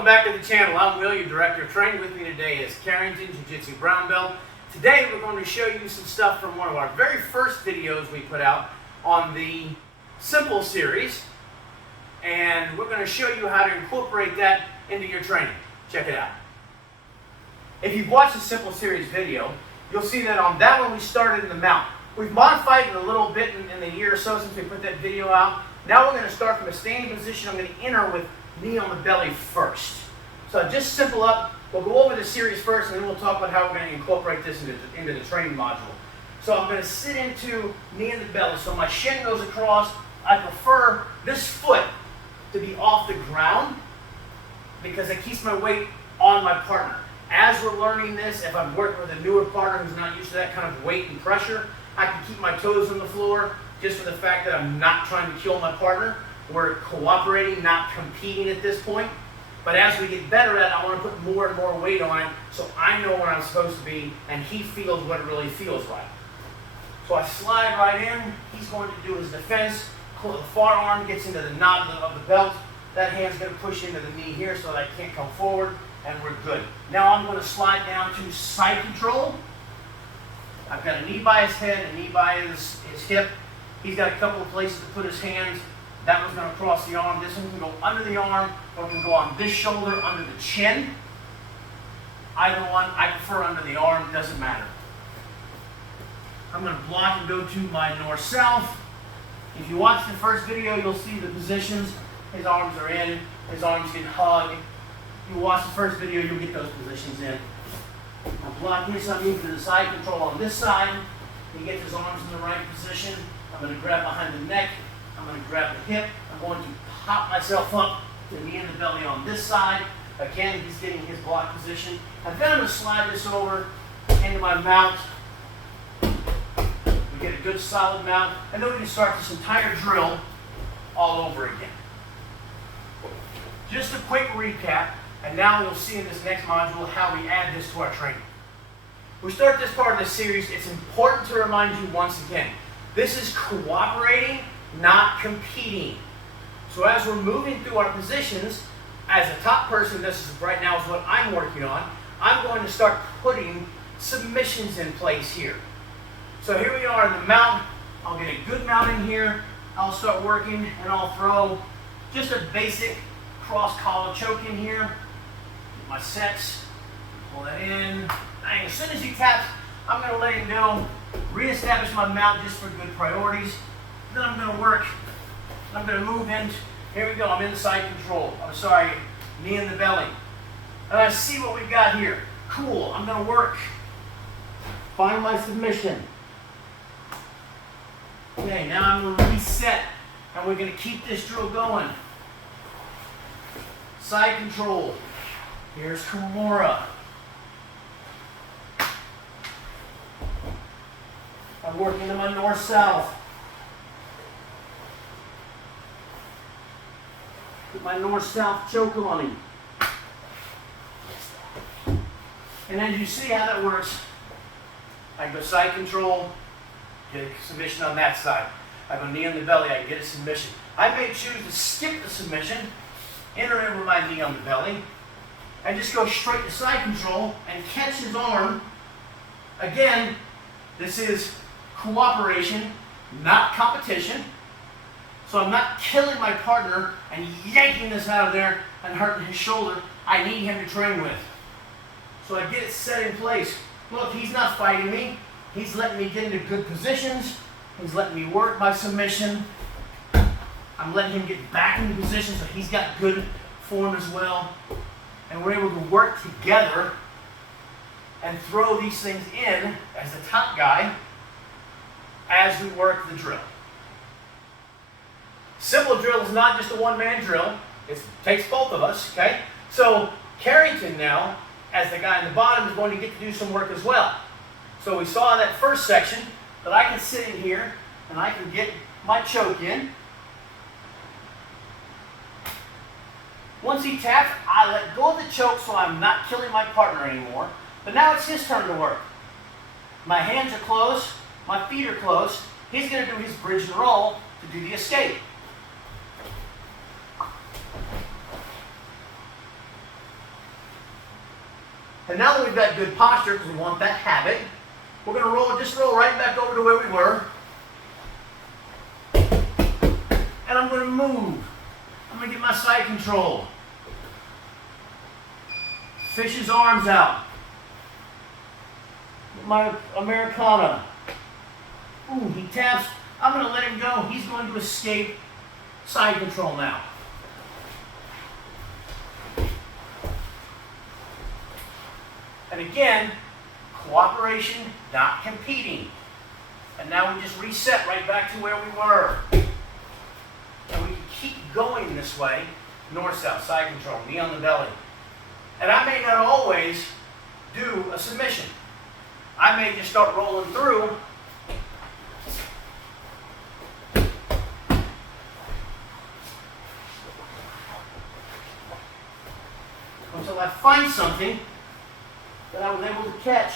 Welcome back to the channel. I'm Will, your director of training. With me today is Carrington, Jiu-Jitsu brown belt. Today we're going to show you some stuff from one of our very first videos we put out on the Simple series. And we're going to show you how to incorporate that into your training. Check it out. If you've watched the Simple series video, you'll see that on that one we started in the mount. We've modified it a little bit in the year or so since we put that video out. Now we're going to start from a standing position. I'm going to enter with knee on the belly first. So just simple up. We'll go over the series first, and then we'll talk about how we're going to incorporate this into the training module. So I'm going to sit into knee in the belly. So my shin goes across. I prefer this foot to be off the ground because it keeps my weight on my partner. As we're learning this, if I'm working with a newer partner who's not used to that kind of weight and pressure, I can keep my toes on the floor just for the fact that I'm not trying to kill my partner. We're cooperating, not competing at this point. But as we get better at it, I want to put more and more weight on it so I know where I'm supposed to be and he feels what it really feels like. So I slide right in. He's going to do his defense. The far arm gets into the knot of the belt. That hand's going to push into the knee here so that I can't come forward, and we're good. Now I'm going to slide down to side control. I've got a knee by his head, a knee by his hip. He's got a couple of places to put his hands. That one's going to cross the arm. This one can go under the arm, or it can go on this shoulder, under the chin. Either one, I prefer under the arm, doesn't matter. I'm going to block and go to my north-south. If you watch the first video, you'll see the positions. His arms are in, his arms can hug. If you watch the first video, you'll get those positions in. I'm blocking this, I'm moving to the side control on this side. He gets his arms in the right position. I'm going to grab behind the neck. I'm going to grab the hip. I'm going to pop myself up to knee in the belly on this side. Again, he's getting his block position. And then I'm going to slide this over into my mount. We get a good solid mount. And then we can start this entire drill all over again. Just a quick recap. And now you'll see in this next module how we add this to our training. We start this part of the series. It's important to remind you once again, this is cooperating, not competing. So as we're moving through our positions, as a top person, this is right now is what I'm working on, I'm going to start putting submissions in place here. So here we are in the mount. I'll get a good mount in here. I'll start working and I'll throw just a basic cross collar choke in here. Get my sets, pull that in. And as soon as he taps, I'm going to let him go, reestablish my mount just for good priorities. Then I'm going to work, I'm going to move in. Here we go, I'm in side control. I'm sorry, knee in the belly. And I see what we've got here. Cool, I'm going to work. Find my submission. Okay, now I'm going to reset. And we're going to keep this drill going. Side control. Here's Kimura. I'm working to my north-south. Put my north-south choke on him. And as you see how that works, I go side control, get a submission on that side. I go knee on the belly, I get a submission. I may choose to skip the submission, enter in with my knee on the belly, and just go straight to side control and catch his arm. Again, this is cooperation, not competition. So I'm not killing my partner and yanking this out of there and hurting his shoulder. I need him to train with. So I get it set in place. Look, he's not fighting me. He's letting me get into good positions. He's letting me work my submission. I'm letting him get back into position so he's got good form as well. And we're able to work together and throw these things in as the top guy as we work the drill. Simple drill is not just a one-man drill. It takes both of us, okay? So Carrington now, as the guy in the bottom, is going to get to do some work as well. So we saw in that first section that I can sit in here and I can get my choke in. Once he taps, I let go of the choke so I'm not killing my partner anymore. But now it's his turn to work. My hands are close, my feet are close. He's going to do his bridge and roll to do the escape. And now that we've got good posture, because we want that habit, we're going to just roll right back over to where we were. And I'm going to move. I'm going to get my side control. Fish his arms out. My Americana. Ooh, he taps. I'm going to let him go. He's going to escape side control now. And again, cooperation, not competing. And now we just reset right back to where we were. And we can keep going this way, north-south, side control, knee on the belly. And I may not always do a submission. I may just start rolling through until I find something that I was able to catch.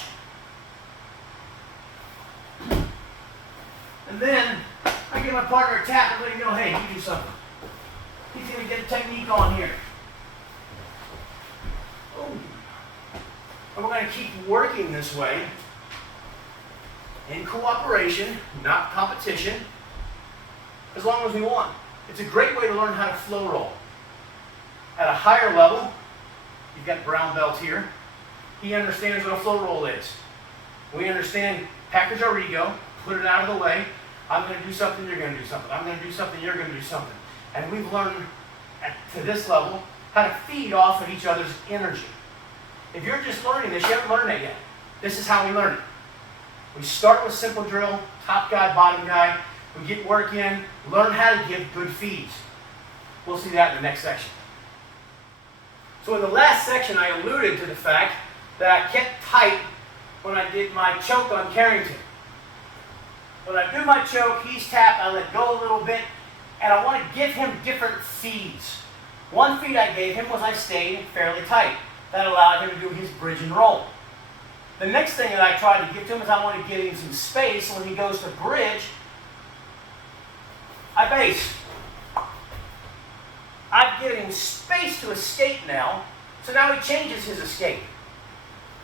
And then I give my partner a tap and let him know, hey, you do something. He's going to get a technique on here. Ooh. And we're going to keep working this way in cooperation, not competition, as long as we want. It's a great way to learn how to flow roll. At a higher level, you've got brown belt here. He understands what a flow roll is. We understand, package our ego, put it out of the way. I'm going to do something, you're going to do something. I'm going to do something, you're going to do something. And we've learned to this level how to feed off of each other's energy. If you're just learning this, you haven't learned that yet. This is how we learn it. We start with simple drill, top guy, bottom guy. We get work in, learn how to give good feeds. We'll see that in the next section. So in the last section, I alluded to the fact that I kept tight when I did my choke on Carrington. When I do my choke, he's tapped, I let go a little bit, and I want to give him different feeds. One feed I gave him was I stayed fairly tight. That allowed him to do his bridge and roll. The next thing that I tried to give to him is I want to give him some space. So when he goes to bridge, I base. I've given him space to escape now, so now he changes his escape.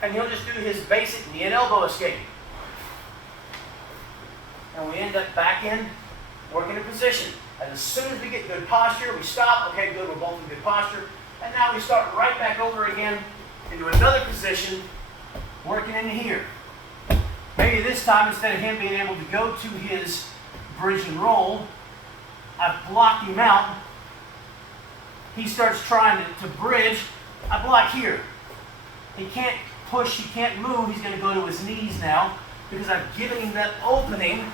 And he'll just do his basic knee and elbow escape. And we end up back in, working in position. And as soon as we get good posture, we stop. Okay, good, we're both in good posture. And now we start right back over again into another position, working in here. Maybe this time, instead of him being able to go to his bridge and roll, I've blocked him out. He starts trying to bridge. I block here. He can't push, he can't move. He's going to go to his knees now because I've given him that opening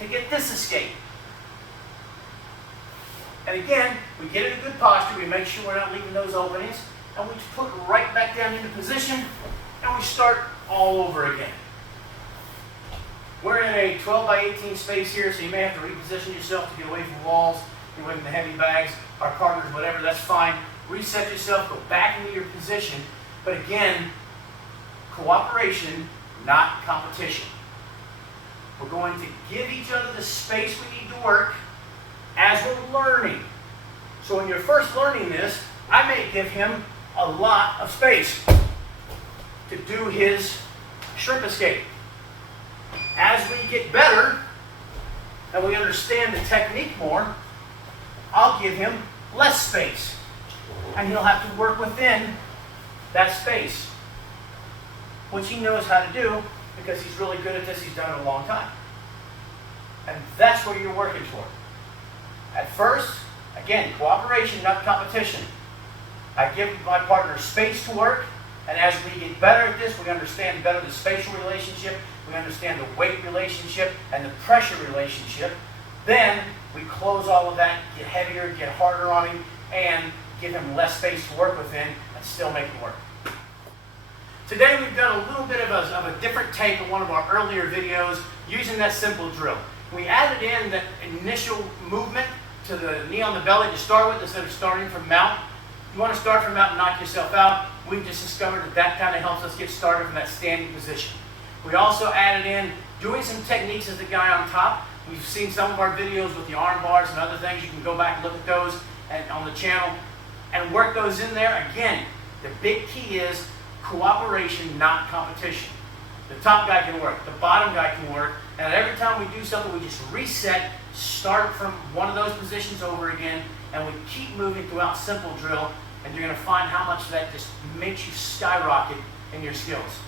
to get this escape. And again, we get in a good posture, we make sure we're not leaving those openings, and we just put it right back down into position, and we start all over again. We're in a 12 by 18 space here, so you may have to reposition yourself to get away from walls, get away from the heavy bags, our partners, whatever, that's fine. Reset yourself, go back into your position, but again, cooperation, not competition. We're going to give each other the space we need to work as we're learning. So when you're first learning this, I may give him a lot of space to do his shrimp escape. As we get better and we understand the technique more, I'll give him less space. And he'll have to work within that space, which he knows how to do because he's really good at this. He's done it a long time. And that's where you're working toward. At first, again, cooperation, not competition. I give my partner space to work, and as we get better at this, we understand better the spatial relationship, we understand the weight relationship, and the pressure relationship. Then we close all of that, get heavier, get harder on him, and give him less space to work within, and still make it work. Today we've done a little bit of a different take on one of our earlier videos using that simple drill. We added in that initial movement to the knee on the belly to start with instead of starting from mount. If you want to start from mount and knock yourself out, we've just discovered that kind of helps us get started from that standing position. We also added in doing some techniques as the guy on top. We've seen some of our videos with the arm bars and other things. You can go back and look at those and on the channel and work those in there. Again, the big key is cooperation, not competition. The top guy can work, the bottom guy can work, and every time we do something, we just reset, start from one of those positions over again, and we keep moving throughout simple drill, and you're going to find how much that just makes you skyrocket in your skills.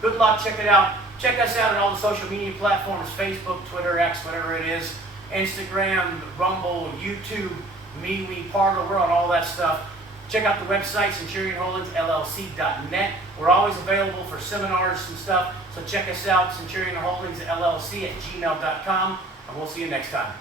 Good luck, check it out. Check us out on all the social media platforms, Facebook, Twitter, X, whatever it is, Instagram, Rumble, YouTube, MeWe, Parler, we're on all that stuff. Check out the website, CenturionHoldingsLLC.net. We're always available for seminars and stuff, so check us out, CenturionHoldingsLLC@gmail.com, and we'll see you next time.